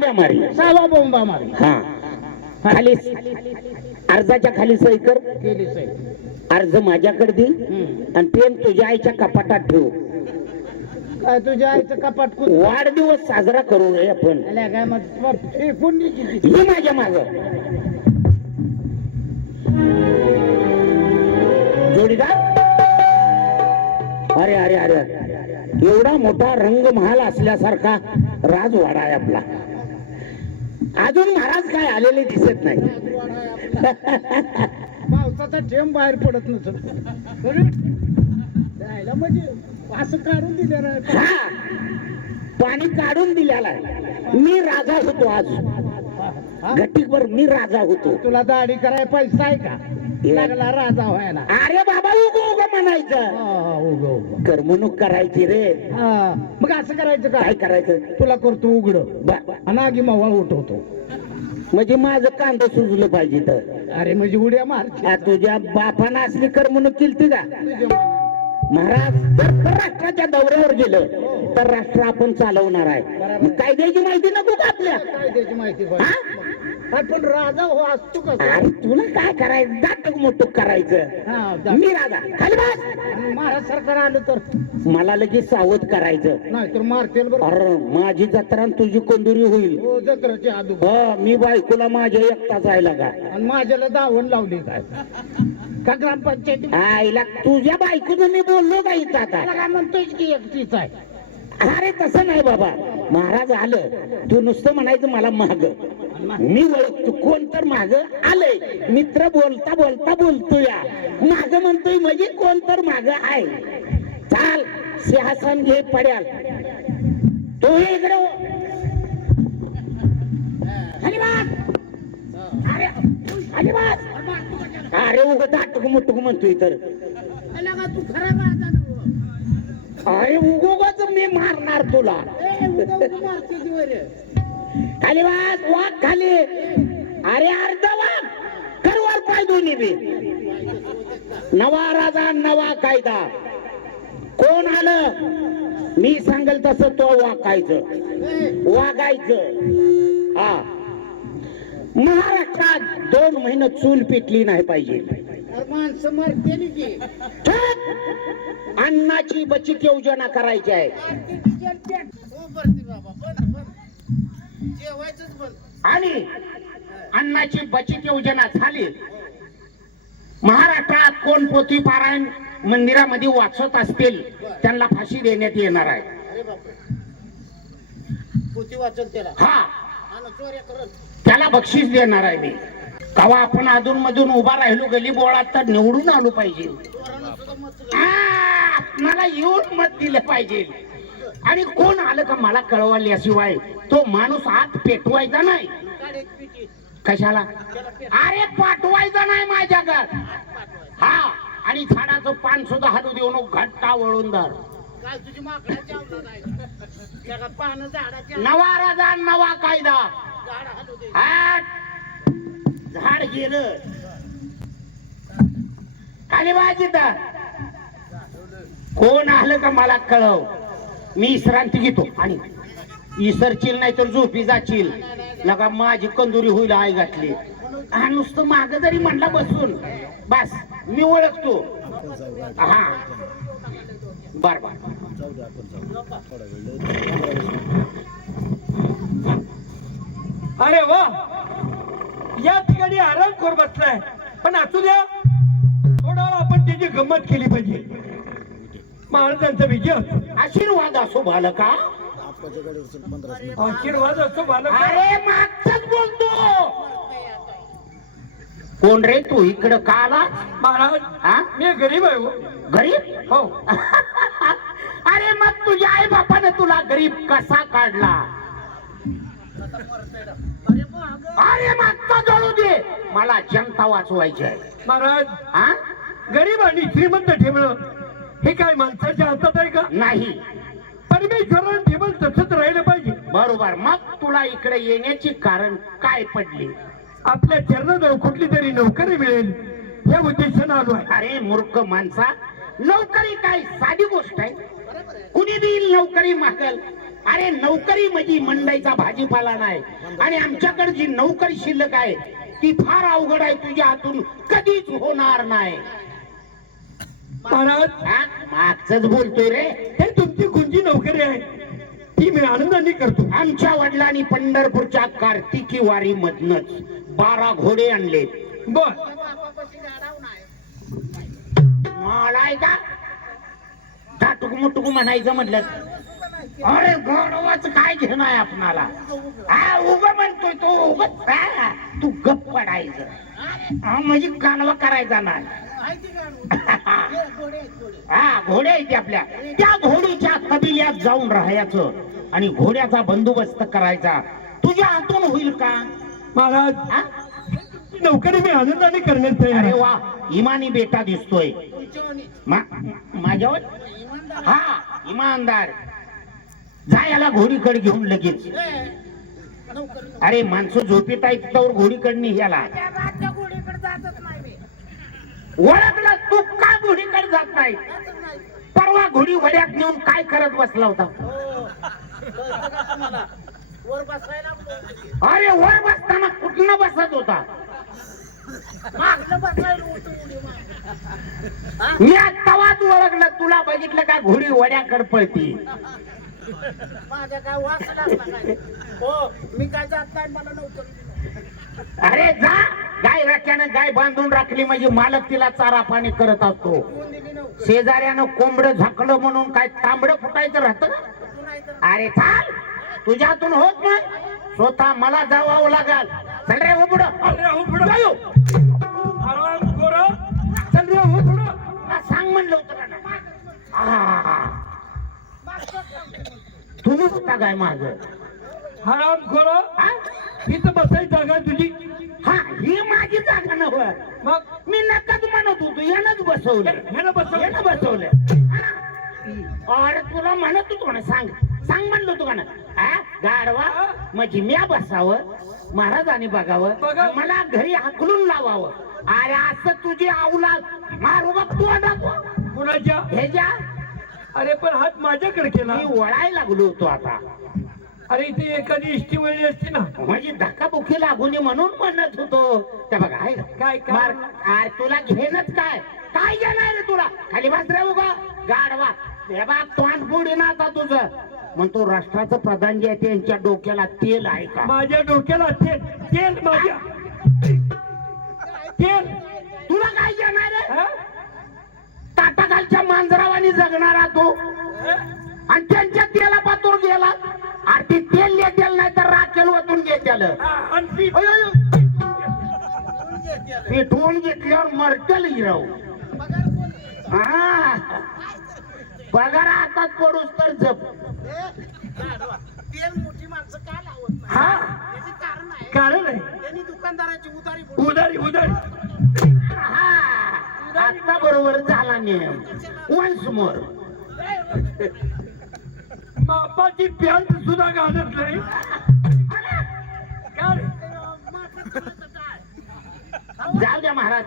बोंब्या मारी, सावा बोंबा मारी. हा खाली अर्जाच्या खाली सही कर. केली सही. अर्ज माझ्याकडे दे आणि पेन तुझ्या आईच्या कपाटात ठेव. काय तुझ्या आईचं कपाट कुठं? वाढदिवस साजरा करू रे आपण. आल्या काय मग फेकून दे किती. ही माझ्या माग जोडीदार. अरे अरे अरे एवढा मोठा रंगमहाल असल्यासारखा राजवाडा आहे आपला. अजून महाराज काय आलेले दिसत नाही. पावसाचा थेंब बाहेर पडत नसत. जायला म्हणजे असं काढून दिलं ना. हा पाणी काढून दिलेला आहे. मी राजा होतो आज. घटीकभर मी राजा होतो. तुला दाढी करायला पैसा आहे का? लागला राजा व्हायला. अरे बाबा उगो उगो म्हणायचं. करमणूक करायची रे. मग असं करायचं काय काय? करायचं? तुला करतो उघड आणि आगी मावा उठवतो. म्हणजे माझं कांदा सुजलं पाहिजे तर. अरे म्हणजे उड्या मारची. तुझ्या बापानं असली करमणूक केली का? महाराज जर राष्ट्राच्या दौऱ्यावर गेलं तर राष्ट्र आपण चालवणार आहे. मग कायद्याची माहिती नको का आपल्या? कायद्याची माहिती हा? पण राजा हो असतो का? अरे तुला काय करायचं? दाटक मोठक करायचं. मी राजा खाली बस. महाराज सरकार आलं तर मला लगेच सावध करायचं. नाही तर मारतील बरं. अरे माझी जत्रा आणि तुझी कंदुरी होईल. हो जत्राची आदू. मी बायकोला माझ्या एकटा जायला का? आणि माझ्याला दावण लावली काय का ग्रामपंचायती? आईला तुझ्या बायकोनं मी बोललो का इथं आता? काय म्हणतोय की एकटीच आहे. अरे तसं नाही बाबा. महाराज आलं तू नुसतं म्हणायचं मला माग. मी ओळखतो कोण तर माग आलंय. मित्र बोलता बोलता बोलतो या माग म्हणतोय म्हणजे कोण तर माग आहे. चाल सिंहासन घे पड्याल. तो इकडे अरे अजिबात. अरे उग दाटक मुटक म्हणतोय तर. तू खरा राजा अरे उगोगाच मी मारणार तुला. खाली वाज वाघ खाली. अरे अर्ध वाघ करवर पाय दोन्ही बी. नवा राजा नवा कायदा. कोण आलं मी सांगेल तसं तो वागायचं. हा महाराष्ट्रात 2 महिने चूल पेटली नाही पाहिजे. माणसं मारतेली की. अन्नाची बचत योजना करायची आहे. आणि अन्नाची बचत योजना झाली. महाराष्ट्रात कोण पोथी पारायण मंदिरामध्ये वाचत असतील त्यांना फाशी देण्यात येणार आहे. पोथी वाचत त्याला. हा त्याला बक्षीस देणार आहे मी. कवा आपण अधून मधून उभा राहिलो गली बोळात तर निवडून आलो पाहिजे. मला येऊन मत दिलं पाहिजे. आणि कोण आलं का मला कळवल्याशिवाय तो माणूस आत पेटवायचा नाही. कशाला? अरे पाठवायचा नाही माझ्याकडे. हा आणि झाडाचं पान सुद्धा हलू देऊ नको. घट्टा वळून धर. नवा राजा नवा कायदा. झाड गेलं खाली बाजी. कोण आलं का मला कळव. मी विश्रांती घेतो. आणि इसरशील नाही तर झोपी जाशील. लगा माझी कंदुरी होईल आई घातली. हा नुसतं माग जरी म्हणला बसून बस मी ओळखतो. हा बर बर. अरे वा या ठिकाणी आराम कर बसलाय. पण असू द्या थोडा आपण त्याची गंमत केली पाहिजे. महाराजांचा विजय आशीर्वाद असो बालका. आशीर्वाद असो बालका. अरे मागच बोलतो. कोण रे तू इकडं का आला? महाराज हा मी गरीब आहे हो. गरीब? हो. अरे मग तुझ्या आई बापाने तुला गरीब कसा काढला? अरे मागचा जळू दे. मला जनता वाचवायची आहे. महाराज हा गरीब आणि श्रीमंत ठेवणं हे काय माणसाच्या हातात आहे का? नाही. परमेश्वरानं ठेवण तसंच राहिलं पाहिजे. बरोबर. मग तुला इकडे येण्याची कारण काय पडली? आपल्या चरणाजवळ कुठली तरी नोकरी मिळेल या उद्देशानं आलो आहे. अरे मूर्ख माणसा, नोकरी काय साधी गोष्ट आहे? कुणी देईल नोकरी मागल? अरे नोकरी म्हणजे मंडईचा भाजीपाला नाही. आणि आमच्याकडे जी नोकरी शिल्लक आहे ती फार अवघड आहे, तुझ्या हातून कधीच होणार नाही. महाराज हा? मागचंच बोलतोय रे. हे तुमची कोणती नोकरी आहे ती मी आनंदाने करतो. आमच्या वडिलांनी पंढरपूरच्या कार्तिकी वारी मधनच 12 घोडे आणले. बर मला का टाटुक मुटुक म्हणायचं म्हटलं. अरे गौरवाच काय घेणं आहे आपणाला. हा उग म्हणतोय तो उगच. तू गप्प पडायचं. म्हणजे कालवा करायचा नाही. हा घोडे आहेत आपल्या. त्या घोडीच्या कबिल्यात जाऊन राहायचं आणि घोड्याचा बंदोबस्त करायचा. तुझ्या हातून होईल का महाराज हा? नोकरी मी आनंदाने करण्यात तयार अरे आहे. वा इमानी बेटा दिसतोय. माझ्यावर हा इमानदार. जा याला घोडीकडे घेऊन लगेच. अरे माणसं झोपीत आहे त्यावर घोडीकडे याला ओळखलं. तू का घोडीकडे जात नाही? परवा घोडी वड्यात नेऊन काय करत बसला होता? अरे वर बसताना कुठनं बसत होता? मी तवाच ओळखलं. तुला बघितलं का घोडी वड्याकडे पळती? माझ्या काय वाचला काय हो मी काय जात नाही मला नव्हतं. अरे जा. गाय राख्यानं गाय बांधून राखली म्हणजे मालक तिला चारा पाणी करत असतो. शेजाऱ्यानं कोंबडं झाकलं म्हणून काय तांबडं फुटायचं राहतं? अरे चाल. तुझ्यातून होत नाही. स्वतः मला जावं लागल. चल रे उबड. अरे हो पुढं. आराम करा. चल रे हो पुढं. सांग म्हणलं होतं का ना. तुम्ही होता काय माझ? आराम करा. इथं बसायची जागा तुझी. हा ही माझी जागा नव्हतं. मग मी नकाच म्हणत होतो. यानंच बसवलं. ह्यानं बसव. यानं बसवलं. अरे तुला म्हणत होतो ना. सांग सांग म्हणलं होतो का ना. गाडवा म्हणजे म्या बसावं महाराजांनी बघावं बघावं. मला घरी हाकलून लावावं. अरे असं तुझी अवलाद मारू बघ तू आता. कुणाच्या? हे ज्या अरे पण हात माझ्याकडे केला. मी वळायला लागलो होतो आता. अरे इथे एखादी इष्टी वळली असती ना. म्हणजे धक्काबुक्की लागू नये म्हणून म्हणत होतो. त्या बघा आहे का? काय मार. काय अरे तुला घेणच काय काय घेणार रे तुला? खाली बस रे उगा गाडवा. हे बघ तोंड पुढे ना आता तुझं. म्हणतो राष्ट्राचं प्रधान जे आहे त्यांच्या डोक्याला तेल आहे का? माझ्या डोक्याला तेल तेल माझ्या तेल. तुला काय घेणार रे? हा? ताटाखालच्या मांजरावानी जगणारा तो आणि त्यांच्या तेला पातूर गेला. अरे ती तेल येतेल नाही तर राखेल वतून घेतेल. हा, आणि ती- पेटवून घेतल्यावर मरतेल हिराव. हा पगार हातात पडूस तर जप. तेल मोठी माणसं का लावत नाही हा त्याचे कारण आहे. कारण आहे. त्यांनी दुकानदाराची उधारी उधारी उधारी. हा आता बरोबर झाला नियम. Once more. बापाची पॅन्ट सुद्धा घालत नाही. काय? जाऊ द्या महाराज.